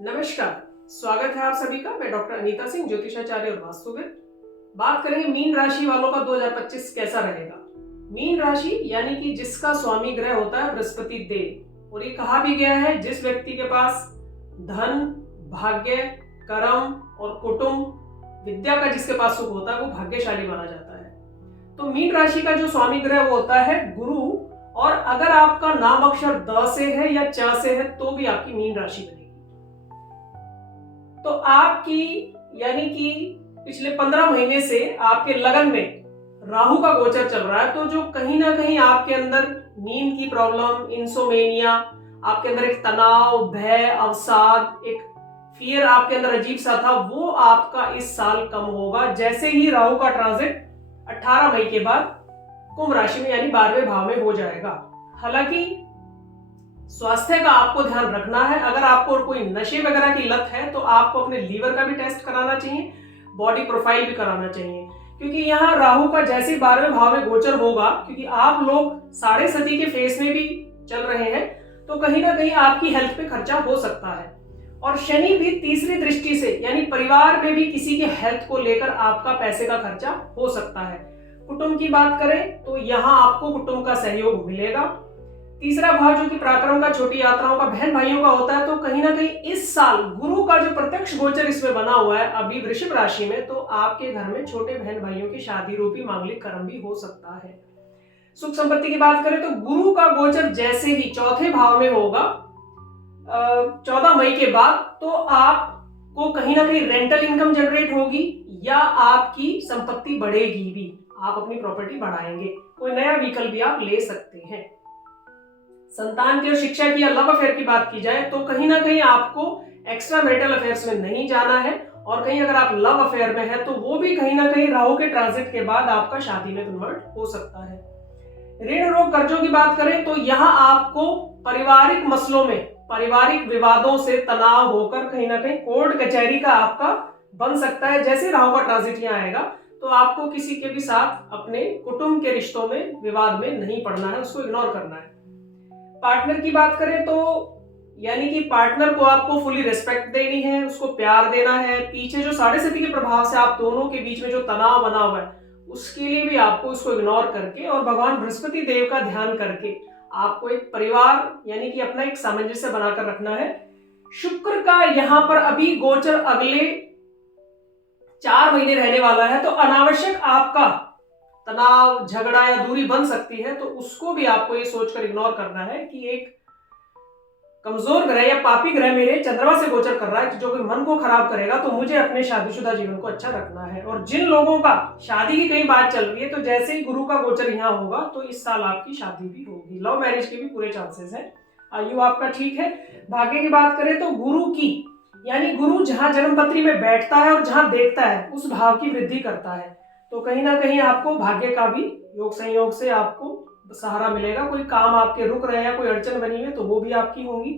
नमस्कार, स्वागत है आप सभी का। मैं डॉक्टर अनीता सिंह, ज्योतिषाचार्य और वास्तुविद। बात करेंगे मीन राशि वालों का 2025 कैसा रहेगा। मीन राशि यानी कि जिसका स्वामी ग्रह होता है बृहस्पति देव, और ये कहा भी गया है जिस व्यक्ति के पास धन, भाग्य, कर्म और कुटुंब, विद्या का जिसके पास सुख होता है वो भाग्यशाली माना जाता है। तो मीन राशि का जो स्वामी ग्रह वो होता है गुरु, और अगर आपका नाम अक्षर द से है या च से है तो भी आपकी मीन राशि बनेगी। तो आपकी यानी कि पिछले 15 महीने से आपके लगन में राहु का गोचर चल रहा है, तो जो कहीं ना कहीं आपके अंदर नींद की प्रॉब्लम, इंसोमेनिया, आपके अंदर एक तनाव, भय, अवसाद, एक फियर आपके अंदर अजीब सा था, वो आपका इस साल कम होगा जैसे ही राहु का ट्रांजिट 18 मई के बाद कुंभ राशि में यानी 12वें भाव में हो जाएगा। हालांकि स्वास्थ्य का आपको ध्यान रखना है। अगर आपको कोई नशे वगैरह की लत है तो आपको अपने लीवर का भी टेस्ट कराना चाहिए, बॉडी प्रोफाइल भी कराना चाहिए, क्योंकि यहाँ राहु का जैसे 12वें भाव में गोचर होगा, क्योंकि आप लोग साढ़े सती के फेस में भी चल रहे हैं, तो कहीं ना कहीं आपकी हेल्थ पे खर्चा हो सकता है। और शनि भी तीसरी दृष्टि से यानी परिवार में भी किसी के हेल्थ को लेकर आपका पैसे का खर्चा हो सकता है। कुटुंब की बात करें तो यहाँ आपको कुटुंब का सहयोग मिलेगा। तीसरा भाव जो कि पराक्रम का, छोटी यात्राओं का, बहन भाइयों का होता है, तो कहीं ना कहीं इस साल गुरु का जो प्रत्यक्ष गोचर इसमें बना हुआ है अभी वृषभ राशि में, तो आपके घर में छोटे बहन भाइयों की शादी रूपी मांगलिक कर्म भी हो सकता है। सुख संपत्ति की बात करें तो गुरु का गोचर जैसे ही चौथे भाव में होगा 14 मई के बाद, तो आपको कहीं ना कहीं रेंटल इनकम जनरेट होगी या आपकी संपत्ति बढ़ेगी भी, आप अपनी प्रॉपर्टी बढ़ाएंगे, कोई नया व्हीकल भी आप ले सकते हैं। संतान की और शिक्षा की या लव अफेयर की बात की जाए तो कहीं ना कहीं आपको एक्स्ट्रा मैरिटल अफेयर्स में नहीं जाना है, और कहीं अगर आप लव अफेयर में है तो वो भी कहीं ना कहीं राहु के ट्रांजिट के बाद आपका शादी में कन्वर्ट हो सकता है। ऋण रोग कर्जों की बात करें तो यहाँ आपको पारिवारिक मसलों में, पारिवारिक विवादों से तनाव होकर कहीं ना कहीं कोर्ट कचहरी का आपका बन सकता है। जैसे राहु का ट्रांजिट यहाँ आएगा तो आपको किसी के भी साथ अपने कुटुंब के रिश्तों में विवाद में नहीं पड़ना है, उसको इग्नोर करना है। पार्टनर की बात करें तो यानी कि पार्टनर को आपको फुली रिस्पेक्ट देनी है, उसको प्यार देना है। पीछे जो साढ़े सती के प्रभाव से आप दोनों के बीच में जो तनाव बना हुआ है उसके लिए भी आपको उसको इग्नोर करके और भगवान बृहस्पति देव का ध्यान करके आपको एक परिवार यानी कि अपना एक सामंजस्य बनाकर रखना है। शुक्र का यहाँ पर अभी गोचर अगले 4 महीने रहने वाला है, तो अनावश्यक आपका तनाव, झगड़ा या दूरी बन सकती है, तो उसको भी आपको ये सोचकर इग्नोर करना है कि एक कमजोर ग्रह या पापी ग्रह मेरे चंद्रमा से गोचर कर रहा है जो कि मन को खराब करेगा, तो मुझे अपने शादीशुदा जीवन को अच्छा रखना है। और जिन लोगों का शादी की कहीं बात चल रही है तो जैसे ही गुरु का गोचर यहाँ होगा तो इस साल आपकी शादी भी होगी, लव मैरिज के भी पूरे चांसेस है। आयु आपका ठीक है। भाग्य की बात करें तो गुरु की यानी गुरु जहां जन्मपत्री में बैठता है और जहां देखता है उस भाव की वृद्धि करता है, तो कहीं ना कहीं आपको भाग्य का भी योग संयोग से आपको सहारा मिलेगा। कोई काम आपके रुक रहे हैं, कोई अड़चन बनी है तो वो भी आपकी होंगी।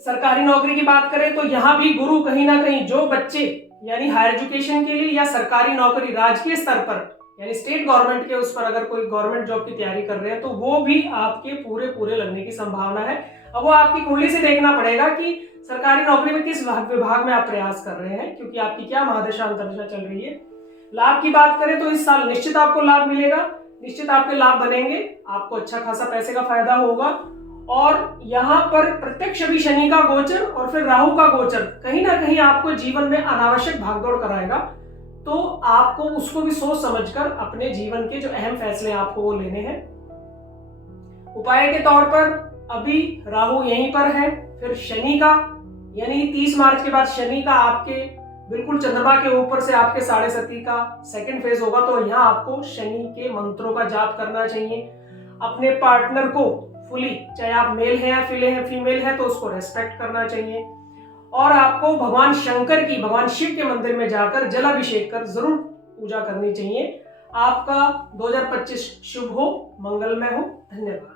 सरकारी नौकरी की बात करें तो यहाँ भी गुरु कहीं ना कहीं जो बच्चे यानी हायर एजुकेशन के लिए या सरकारी नौकरी राजकीय स्तर पर यानी स्टेट गवर्नमेंट के उस पर अगर कोई गवर्नमेंट जॉब की तैयारी कर रहे हैं तो वो भी आपके पूरे लगने की संभावना है। अब वो आपकी कुंडली से देखना पड़ेगा कि सरकारी नौकरी में किस विभाग में आप प्रयास कर रहे हैं, क्योंकि आपकी क्या महादशा अंतर्दशा चल रही है। लाभ की बात करें तो इस साल निश्चित आपको लाभ मिलेगा, निश्चित आपके लाभ बनेंगे, आपको अच्छा खासा पैसे का फायदा होगा। और यहाँ पर प्रत्यक्ष भी शनि का गोचर और फिर राहु का गोचर कहीं ना कहीं आपको जीवन में अनावश्यक भागदौड़ कराएगा, तो आपको उसको भी सोच समझकर अपने जीवन के जो अहम फैसले आपको वो लेने हैं। उपाय के तौर पर अभी राहु यहीं पर है, फिर शनि का यानी 30 मार्च के बाद शनि का आपके बिल्कुल चंद्रमा के ऊपर से आपके साढ़े सती का सेकंड फेज होगा, तो यहाँ आपको शनि के मंत्रों का जाप करना चाहिए। अपने पार्टनर को फुली, चाहे आप मेल है या फीमेल है, तो उसको रेस्पेक्ट करना चाहिए। और आपको भगवान शंकर की, भगवान शिव के मंदिर में जाकर जलाभिषेक कर जरूर पूजा करनी चाहिए। आपका 2025 शुभ हो, मंगलमय हो। धन्यवाद।